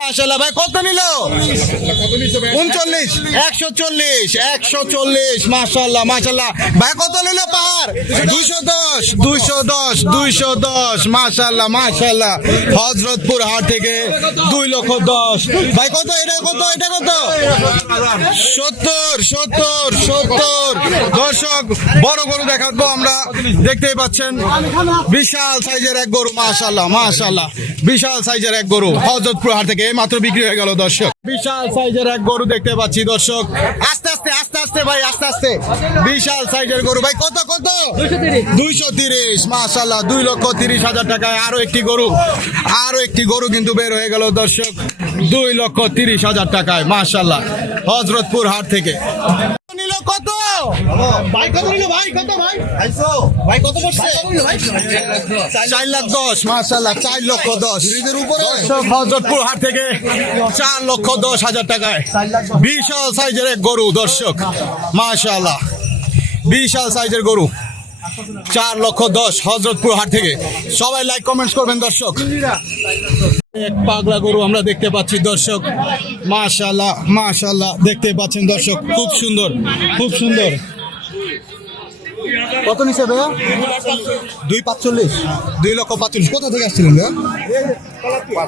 মাশাআল্লাহ ভাই কত নিল? 39, 140, 140। মাশাআল্লাহ মাশাআল্লাহ ভাই কত নিল পাহাড়? 210, 210, 210। মাশাআল্লাহ মাশাআল্লাহ হযরতপুর হাট থেকে 2,10,000 ভাই কত এটা কত এটা কত? 70, 70, 70। দর্শক বড় গরু দেখাবো আমরা, দেখতেই পাচ্ছেন বিশাল সাইজের এক গরু। মাশাআল্লাহ মাশাআল্লাহ বিশাল সাইজের এক গরু হযরতপুর হাট থেকে মাত্র বিক্রি হয়ে গেল। দর্শক বিশাল সাইজের এক গরু দেখতে পাচ্ছি দর্শক। আস্তে আস্তে আস্তে আস্তে ভাই আস্তে আস্তে। বিশাল সাইজের গরু ভাই কত কত? 230। মাশাআল্লাহ 2,30,000 টাকায় আরো একটি গরু কিন্তু বের হয়ে গেল দর্শক। 2,30,000 টাকায় মাশাআল্লাহ হযরতপুর হাট থেকে নিল কত ভাই? কত নিল ভাই? কত ভাই? ভাই কত পড়ছে? 4,10,000। মাশাআল্লাহ 4,10,000 এর উপরে হযরতপুর হাট থেকে 4,10,000 টাকায় বিশাল সাইজের এক গরু দর্শক। মাশাআল্লাহ বিশাল সাইজের গরু 4,10,000 হযরতপুর হাট থেকে। সবাই লাইক কমেন্টস করবেন দর্শক। এক পাগলা গরু আমরা দেখতে পাচ্ছি দর্শক। মাশাআল্লাহ মাশাআল্লাহ দেখতে পাচ্ছেন দর্শক, খুব সুন্দর খুব সুন্দর। কত নিছে ভাইয়া? 2,45, 2,45,000। কোথা থেকে আসছিলেন ভাইয়া?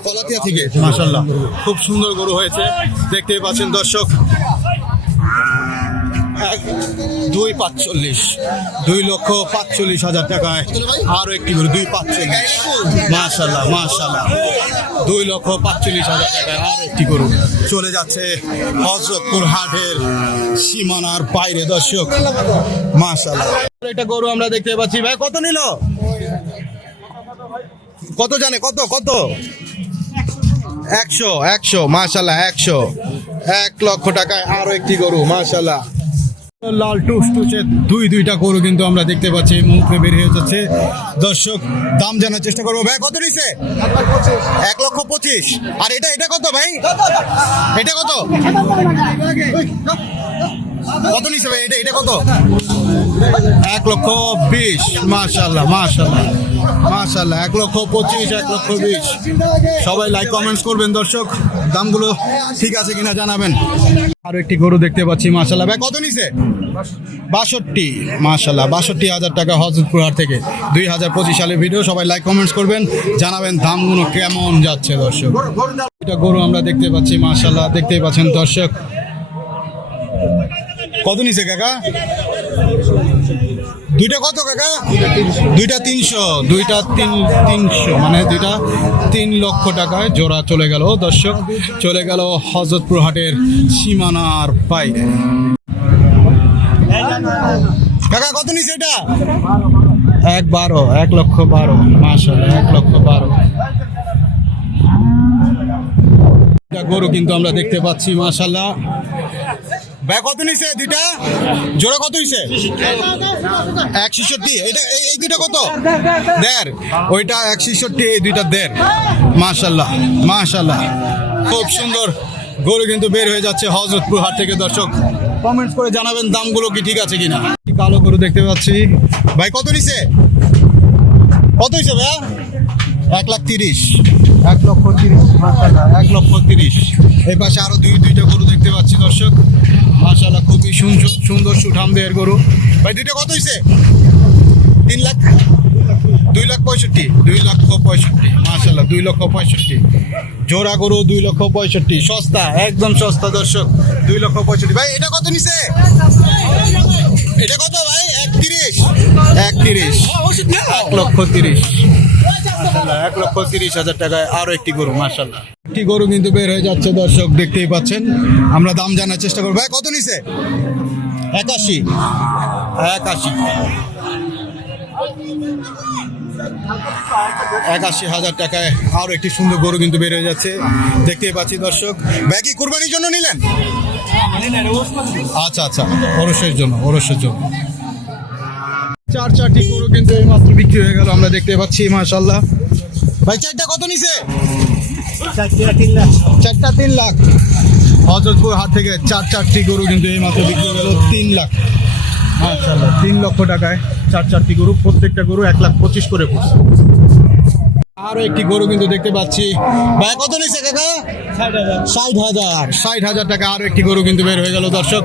কলাতিয়া থেকে। মাশাআল্লাহ খুব সুন্দর গরু হয়েছে, দেখতেই পাচ্ছেন দর্শক। 2,45, 2,45,000 টাকায় আরো একটি গরু 2,45। মাশাআল্লাহ মাশাআল্লাহ 2,45,000 টাকায় আরো একটি গরু চলে যাচ্ছে হযরতপুর হাটের সীমানার বাইরে দর্শক। মাশাআল্লাহ একটা গরু আমরা দেখতে পাচ্ছি ভাই কত নিল? কত জানে কত কত? 100। মাশাআল্লাহ 1,00,000 টাকায় আরো একটি গরু। মাশাআল্লাহ লাল টুসটুসে দুইটা গরু কিন্তু আমরা দেখতে পাচ্ছি মুখে বের হয়ে যাচ্ছে দর্শক। দাম জানার চেষ্টা করবো ভাই কত নিছে? 1,25,000। আর এটা কত ভাই? এটা কত কত নিছে ভাই? এটা কত? 1,20,000। মাশাআল্লাহ মাশাআল্লাহ মাশাআল্লাহ 1,25,000, 1,20,000। সবাই লাইক কমেন্টস করবেন দর্শক, দামগুলো ঠিক আছে কিনা জানাবেন। আরো একটি গরু দেখতে পাচ্ছি। মাশাআল্লাহ ভাই কত নিছে? 62। মাশাআল্লাহ 62,000 টাকা হযরতপুর হাট থেকে। 2025 সালের ভিডিও। সবাই লাইক কমেন্টস করবেন, জানাবেন দামগুলো কেমন যাচ্ছে দর্শক। এটা গরু আমরা দেখতে পাচ্ছি। মাশাআল্লাহ দেখতেই পাচ্ছেন দর্শক। কত নিছে কাকা? দুইটা কত কাকা? 2,300, 2,300 মানে 3,00,000 টাকায় জোড়া চলে গেল দর্শক। চলে গেল হযরতপুর হাটের সীমানার বাইরে। কাকা কত নিছে এটা? 1,12, 1,12,000। মাশাআল্লাহ 1,12,000 গরু কিন্তু আমরা দেখতে পাচ্ছি। মাশাআল্লাহ ভাই কত নিছে? দুইটা জোড়া কত হইছে? 1,66। এটা এই দুইটা কত? 1,500। ওইটা 1,66, এই দুইটা 1,500। মাশাআল্লাহ মাশাআল্লাহ খুব সুন্দর গরু কিন্তু বের হয়ে যাচ্ছে হযরতপুর হাট থেকে দর্শক। কমেন্টস করে জানাবেন দামগুলো কি ঠিক আছে কিনা। কালো গরু দেখতে পাচ্ছি ভাই কত নিছে? কত হইছে ভাই? 1,30,000, 1,30,000। মাশাআল্লাহ 1,30,000। এই পাশে আরো দুইটা গরু দেখতে পাচ্ছি দর্শক। মাশাআল্লাহ খুবই সুন্দর সুঠাম দেহের গরু। ভাই দুইটা কত হইছে? 3 লাখ, 2,65,000, 2,65,000। মাশাআল্লাহ 2,65,000 জোড়া গরু। 2,65,000 সস্তা, একদম সস্তা দর্শক। 2,65,000 ভাই এটা কত নিছে? এটা কত ভাই? 31, 1,30,000 1,30,000 টাকায় আরো একটি গরু। মাশাআল্লাহ একটি গরু কিন্তু বের হয়ে যাচ্ছে দর্শক, দেখতেই পাচ্ছেন। আমরা দাম জানার চেষ্টা করবো। ভাই কত নিছে? 81, 81,000 টাকায় আরো একটি সুন্দর গরু কিন্তু বের হয়ে যাচ্ছে, দেখতেই পাচ্ছি দর্শক। ভাই কি কুরবানির জন্য নিলেন? আচ্ছা আচ্ছা, ওরসের জন্য। 4টি গরু কিন্তু এই মাত্র বিক্রি হয়ে গেল, আমরা দেখতে পাচ্ছি। মাশাআল্লাহ ভাই চারটা কত নিছে? 4টা 3 লাখ হযরতপুর হাট থেকে। 4টি গরু কিন্তু এই মাত্র বিক্রি হয়ে গেল 3 লাখ। মাশাআল্লাহ 3 লক্ষ টাকায় 4টি গরু, প্রত্যেকটা গরু 1,25,000 করে পড়ছে। আরো একটি গরু কিন্তু দেখতে পাচ্ছি। ভাই কত নিচ্ছে কাকা? 60,000 টাকা। আরো একটি গরু কিন্তু বের হয়ে গেল দর্শক।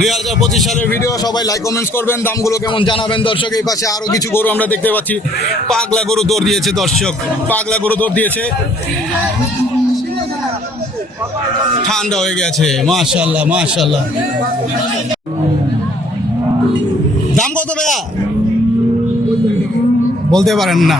2025 সালের ভিডিও, সবাই লাইক কমেন্টস করবেন, দামগুলো কেমন জানাবেন দর্শক। এই পাশে আরো কিছু গরু আমরা দেখতে পাচ্ছি। পাগলা গরু দৌড় দিয়েছে দর্শক, পাগলা গরু দৌড় দিয়েছে। ঠান্ডা হয়ে গেছে, মাশাআল্লাহ মাশাআল্লাহ। দাম কত ভাইয়া? বলতে পারেন না।